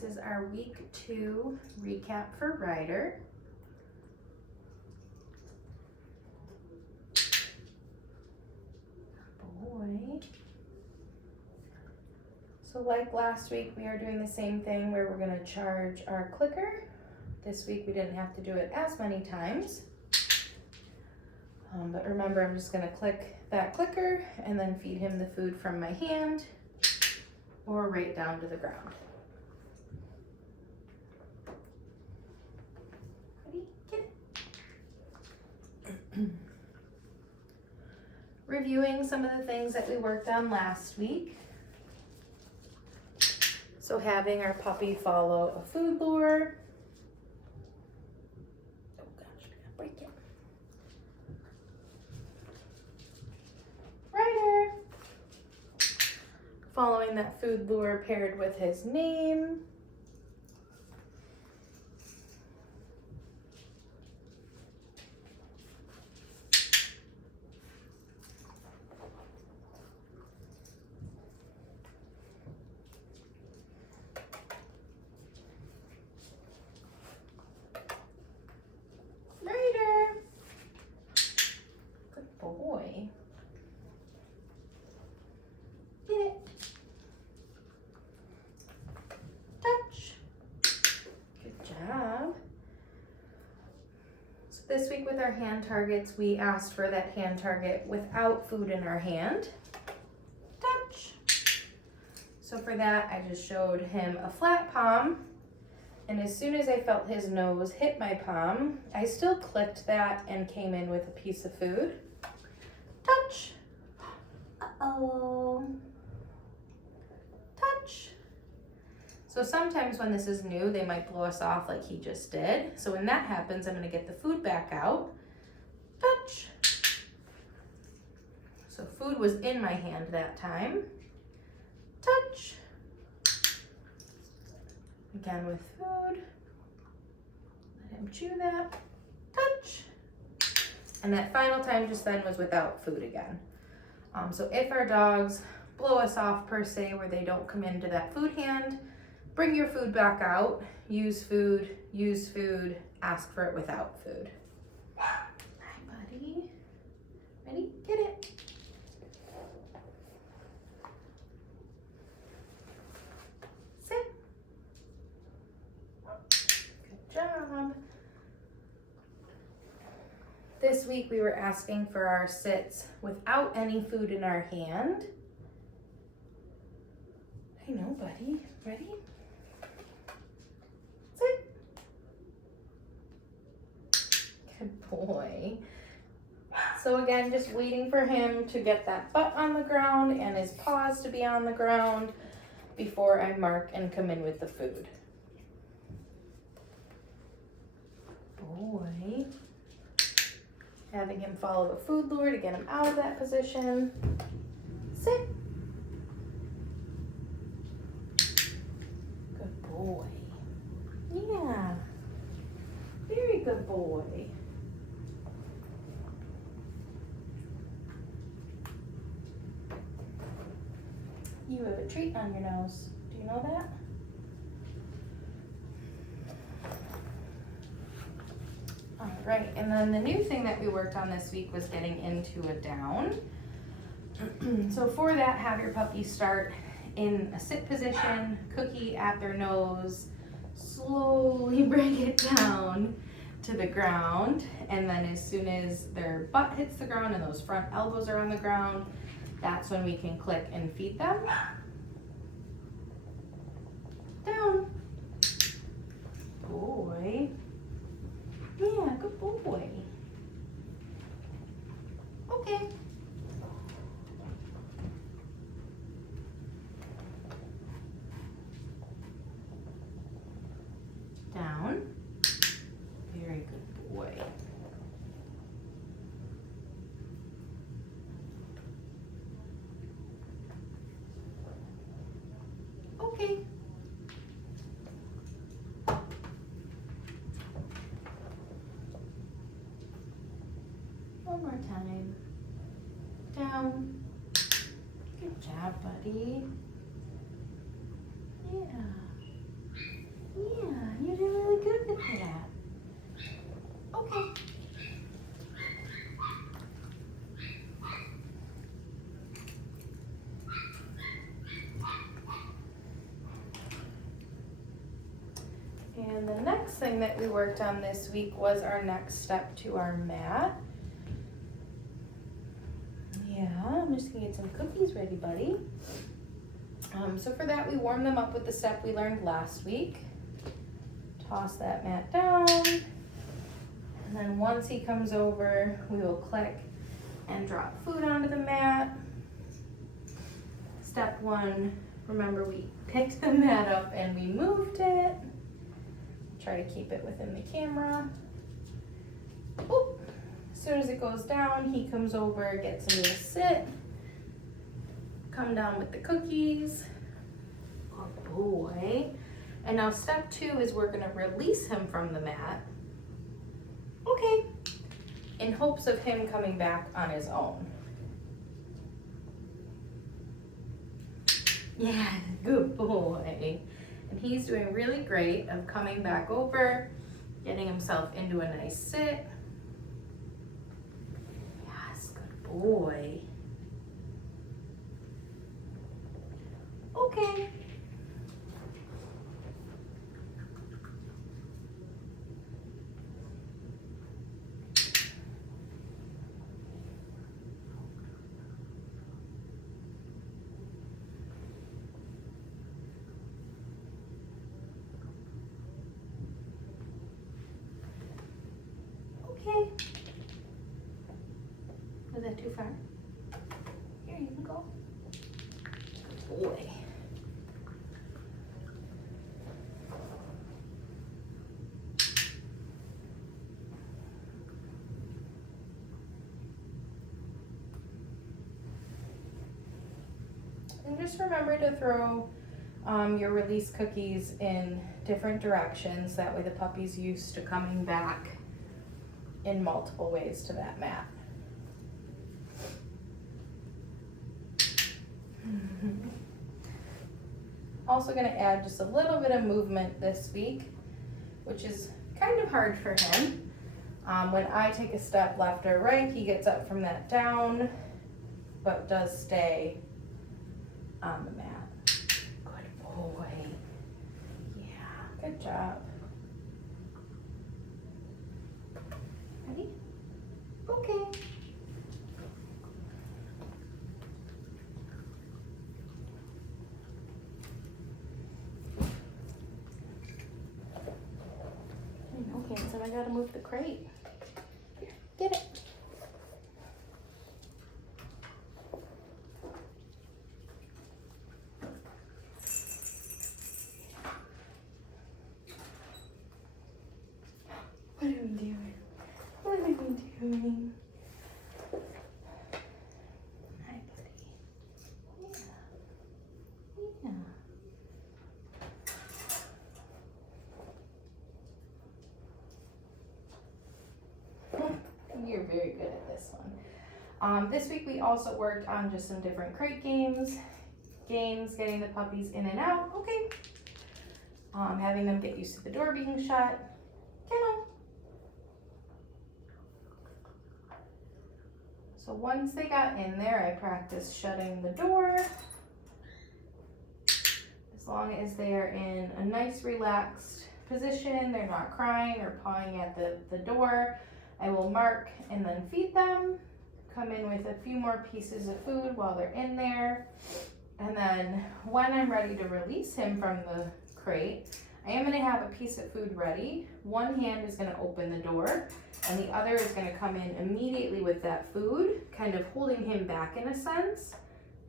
This is our week 2 recap for Ryder. Boy. So like last week, we are doing the same thing where we're going to charge our clicker. This week we didn't have to do it as many times. But remember, I'm just going to click that clicker and then feed him the food from my hand or right down to the ground. Ready? Get it. Reviewing some of the things that we worked on last week. So having our puppy follow a food lure. Oh gosh, I gotta break it. Ryder. Following that food lure paired with his name. Ryder. Good boy. Get it. Touch. Good job. So this week with our hand targets, we asked for that hand target without food in our hand. Touch. So for that, I just showed him a flat palm. And as soon as I felt his nose hit my palm, I still clicked that and came in with a piece of food. Touch. Uh-oh. Touch. So sometimes when this is new, they might blow us off like he just did. So when that happens, I'm going to get the food back out. Touch. So food was in my hand that time. Touch. Again with food. Let him chew that. Touch. And that final time just then was without food again. So if our dogs blow us off per se, where they don't come into that food hand, bring your food back out, use food, ask for it without food. Hi, buddy. Ready? Get it. Sit. Good job. This week we were asking for our sits without any food in our hand. I know, buddy. Ready? Sit. Good boy. So again, just waiting for him to get that butt on the ground and his paws to be on the ground before I mark and come in with the food. Boy. Having him follow a food lure to get him out of that position. Sit. Good boy. Yeah. Very good boy. You have a treat on your nose. Do you know that? All right, and then the new thing that we worked on this week was getting into a down. So for that, have your puppy start in a sit position, cookie at their nose, slowly bring it down to the ground, and then as soon as their butt hits the ground and those front elbows are on the ground, that's when we can click and feed them. Down. Boy. Yeah, good boy. Okay. Down. Very good boy. Okay. One more time. Down. Good job, buddy. Yeah. Yeah. Okay. And the next thing that we worked on this week was our next step to our mat. Yeah, I'm just gonna get some cookies ready, buddy. So for that, we warmed them up with the step we learned last week. Toss that mat down. And then once he comes over, we will click and drop food onto the mat. Step 1, remember we picked the mat up and we moved it. Try to keep it within the camera. Oop. As soon as it goes down, he comes over, gets into a sit. Come down with the cookies. Good boy. And now step 2 is we're gonna release him from the mat. Okay. In hopes of him coming back on his own. Yeah, good boy. And he's doing really great of coming back over, getting himself into a nice sit. Yes, good boy. Okay. Okay. Was that too far? Here, you can go. Good boy. And just remember to throw your release cookies in different directions. That way the puppy's used to coming back in multiple ways to that mat. Also going to add just a little bit of movement this week, which is kind of hard for him. When I take a step left or right, he gets up from that down, but does stay on the mat. Good boy. Yeah, good job. Ready? Okay. Okay, so I gotta move the crate. Here, get it. What are we doing? What are we doing? Hi, buddy. Yeah. Yeah. You're very good at this one. This week we also worked on just some different crate games, getting the puppies in and out. Okay. Having them get used to the door being shut. Kennel. So once they got in there, I practiced shutting the door. As long as they are in a nice relaxed position, they're not crying or pawing at the door, I will mark and then feed them. Come in with a few more pieces of food while they're in there. And then when I'm ready to release him from the crate, I am going to have a piece of food ready. One hand is going to open the door and the other is going to come in immediately with that food, kind of holding him back in a sense,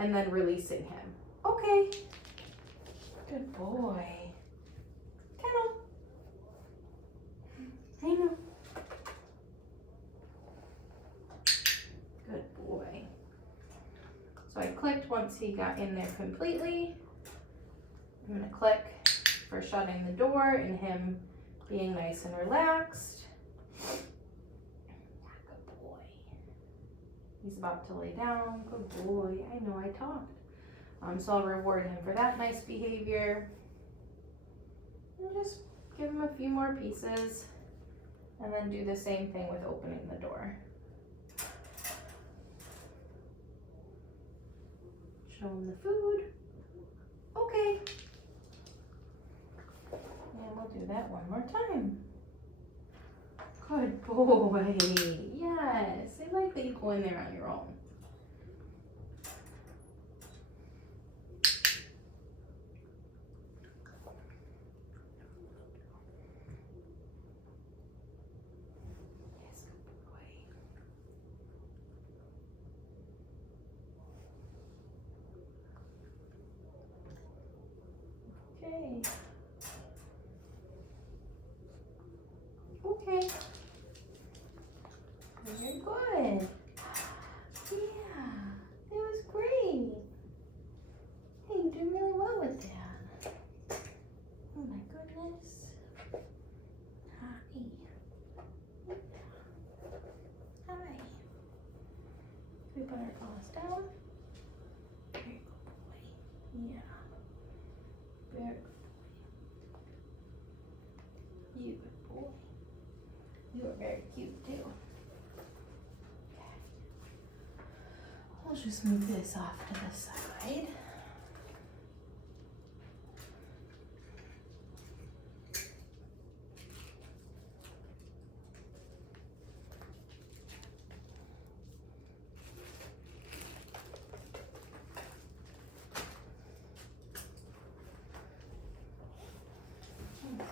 and then releasing him. Okay. Good boy. Kennel. I know. Good boy. So I clicked once he got in there completely. I'm going to click for shutting the door and him being nice and relaxed. Good boy. He's about to lay down. Good boy. I know I talked. So I'll reward him for that nice behavior. And just give him a few more pieces, and then do the same thing with opening the door. Show him the food. Okay. And we'll do that one more time. Good boy. Yes. I like that you go in there on your own. Yes, good boy. Okay. Okay. Very good. Yeah, that was great. Hey, you did really well with that. Oh my goodness. Hi. Hi. We put our paws down. Very good boy. Yeah. Very good boy. You good boy. You are very cute too. I'll just move this off to the side.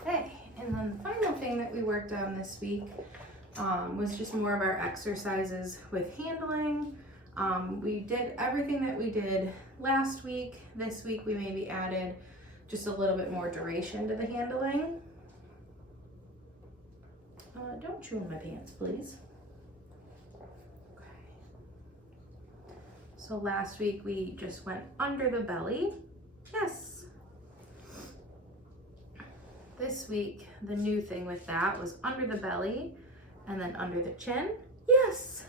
Okay, and then the final thing that we worked on this week was just more of our exercises with handling. We did everything that we did last week. This week we maybe added just a little bit more duration to the handling. Don't chew on my pants, please. Okay. So last week we just went under the belly. Yes. This week, the new thing with that was under the belly and then under the chin. Yes.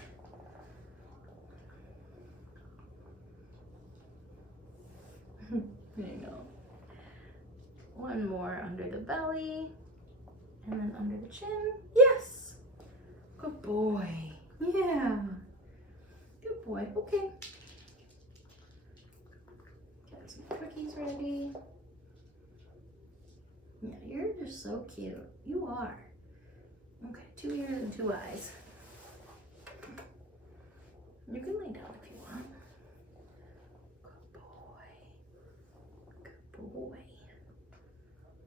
There you go. One more under the belly and then under the chin. Yes. Good boy. Yeah. Good boy. Okay. Got some cookies ready. Yeah, you're just so cute. You are. Okay, 2 ears and 2 eyes. You can lay down if you want. Good boy. Good boy.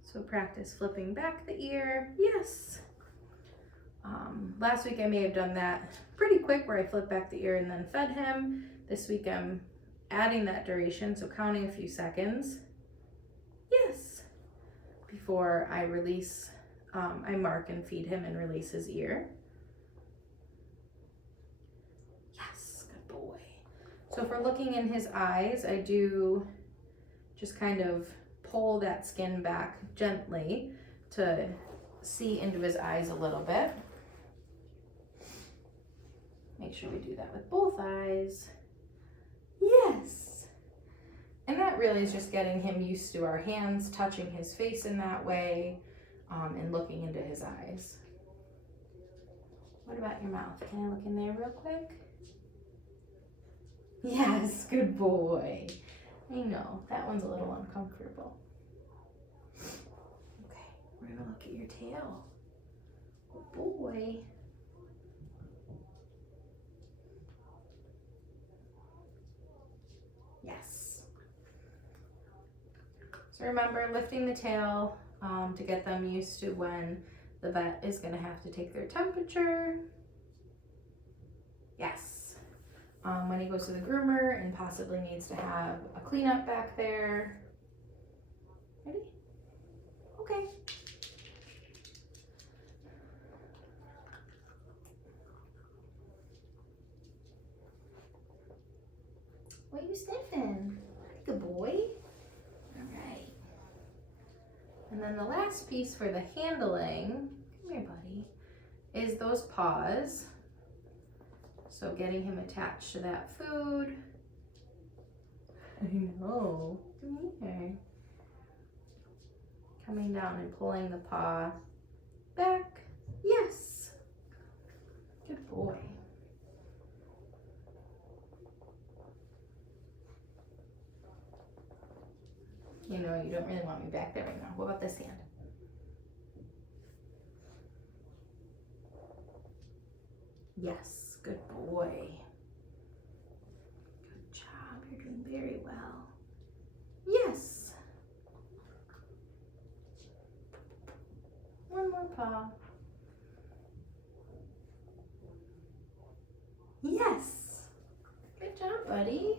So practice flipping back the ear. Yes. Last week I may have done that pretty quick where I flipped back the ear and then fed him. This week I'm adding that duration, so counting a few seconds. Yes. Before I release, I mark and feed him and release his ear. Yes, good boy. So if we're looking in his eyes, I do just kind of pull that skin back gently to see into his eyes a little bit. Make sure we do that with both eyes. Yes. And that really is just getting him used to our hands touching his face in that way, and looking into his eyes. What about your mouth? Can I look in there real quick? Yes, good boy. I know, that one's a little uncomfortable. Okay, we're gonna look at your tail. Good boy. Yes. So remember, lifting the tail to get them used to when the vet is going to have to take their temperature. Yes. When he goes to the groomer and possibly needs to have a cleanup back there. Ready? Okay. What are you sniffing? Good boy. All right. And then the last piece for the handling, come here, buddy, is those paws. So getting him attached to that food. I know. Come here. Coming down and pulling the paw back. Yes. Good boy. You know, you don't really want me back there right now. What about this hand? Yes, good boy. Good job, you're doing very well. Yes. One more paw. Yes. Good job, buddy.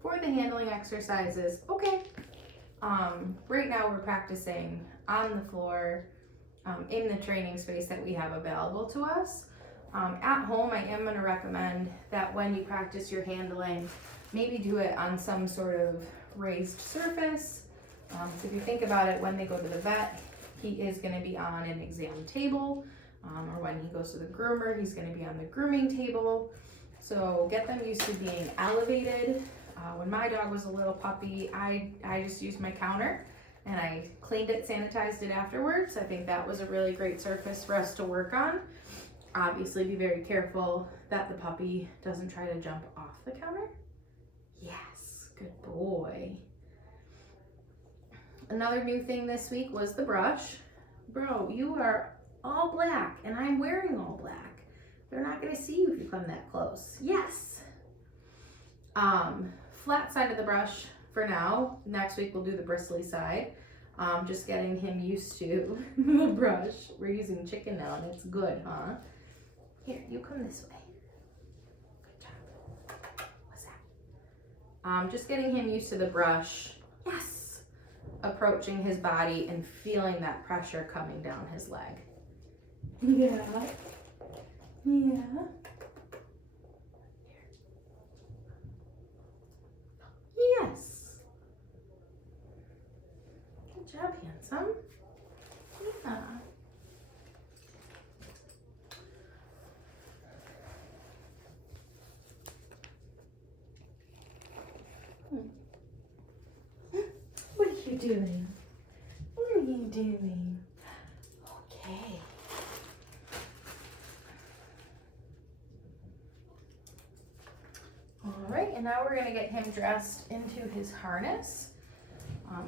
For the handling exercises, okay. Right now we're practicing on the floor in the training space that we have available to us. At home, I am going to recommend that when you practice your handling, maybe do it on some sort of raised surface. So if you think about it, when they go to the vet, he is going to be on an exam table, or when he goes to the groomer, he's going to be on the grooming table. So get them used to being elevated. When my dog was a little puppy, I just used my counter and I cleaned it, sanitized it afterwards. I think that was a really great surface for us to work on. Obviously, be very careful that the puppy doesn't try to jump off the counter. Yes, good boy. Another new thing this week was the brush. Bro, you are all black and I'm wearing all black. They're not gonna see you if you come that close. Yes. Flat side of the brush for now. Next week we'll do the bristly side. Just getting him used to the brush. We're using chicken now and it's good, huh? Here, you come this way. Good job. What's that? Just getting him used to the brush. Yes. Approaching his body and feeling that pressure coming down his leg. Yeah. Yeah. Yes. Good job, handsome. Yeah. What are you doing? What are you doing? Okay. All right, and now we're gonna get him dressed into his harness.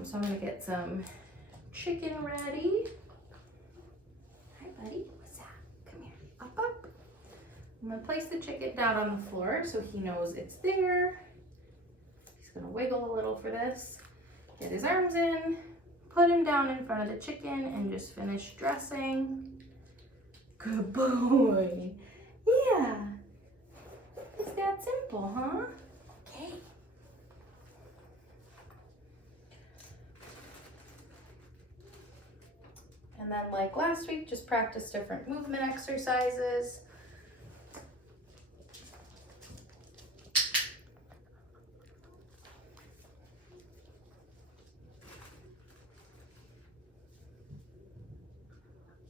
So I'm gonna get some chicken ready. Hi, buddy. What's that? Come here. Up, up. I'm gonna place the chicken down on the floor so he knows it's there. He's gonna wiggle a little for this. Get his arms in. Put him down in front of the chicken and just finish dressing. Good boy. Yeah. It's that simple, huh? Okay. And then like last week, just practice different movement exercises.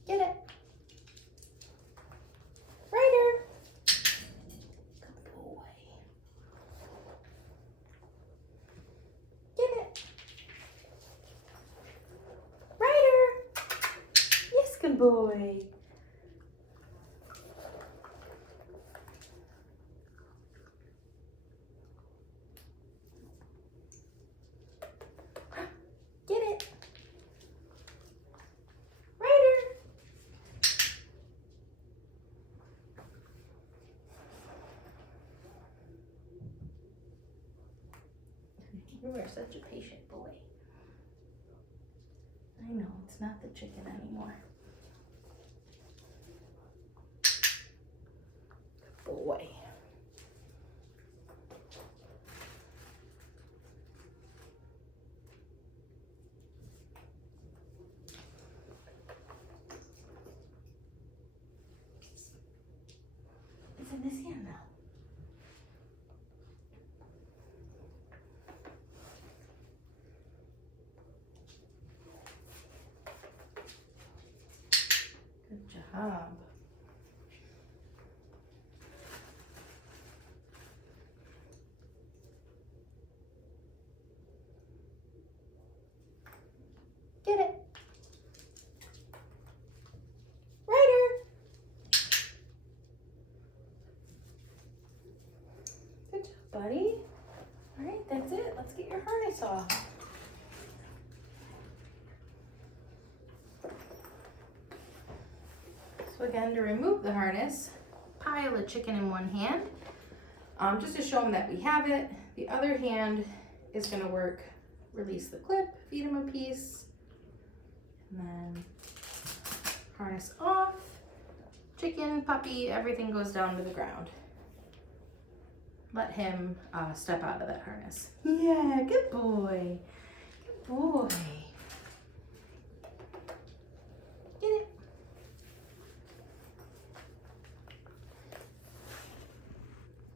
Get it. Ryder. Good boy. Get it. Ryder. Yes, good boy. Get it. Ryder. You are such a patient boy. I know, it's not the chicken anymore. Good boy. It's in this hand now. Good job. buddy. All right, that's it. Let's get your harness off. So again, to remove the harness, pile of chicken in one hand, just to show them that we have it. The other hand is gonna work, release the clip, feed him a piece, and then harness off. Chicken, puppy, everything goes down to the ground. Let him step out of that harness. Yeah, good boy. Good boy.